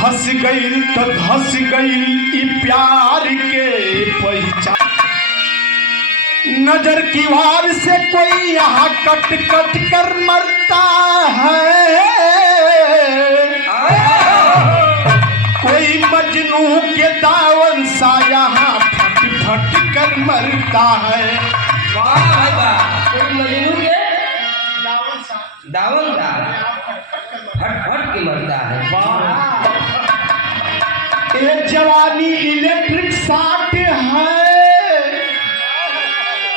धस गई तो धस गई ई प्यार के पहचान। नजर की वार से कोई यहाँ कट कट कर मरता है, कोई मजनू के दावन सा यहाँ फट फट कर मरता है। वाह भाई वाह, कोई मजनू के दावन सा फट फट के मरता है। वाह, ये जवानी इलेक्ट्रिक शॉट है,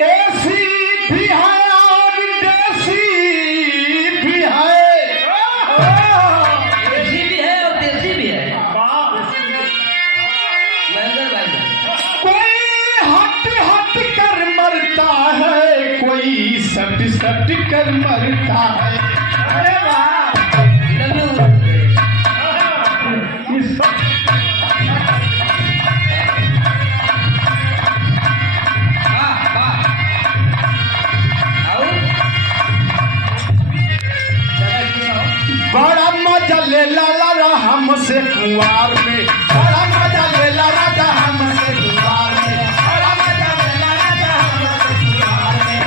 एसी भी है और देसी भी है। एसी भी है और देसी भी है। महेंद्र भाई, कोई हट हट कर मरता है, कोई सट सट कर मरता है। अरे वाह, बड़ा मजा ले ला हमसे कुंवार में, बड़ा मजा ले ला हमसे कुंवार में, बड़ा मजा ले ला हमसे कुंवार में।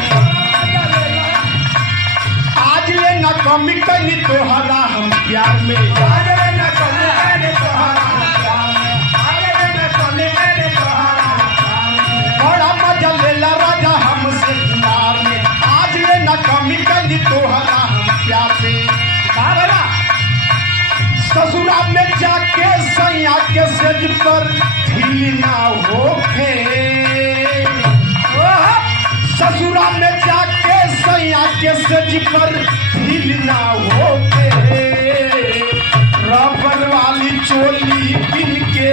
आज ले ना कमी कनी तोहरा हम प्यार में, आज ले ना कमी कनी तोहरा हम प्यार में, आज ले ना कमी कनी तोहरा हम प्यार में। बड़ा मजा ले ला हमसे कुंवार में, आज ले ना कमी कनी तोहरा हम प्यार में। ससुरा में जाके सैया के सेज पर ढील ना होखे, ससुरा में जाके सैया के सेज पर ढील ना होखे। रबर वाली चोली पिन के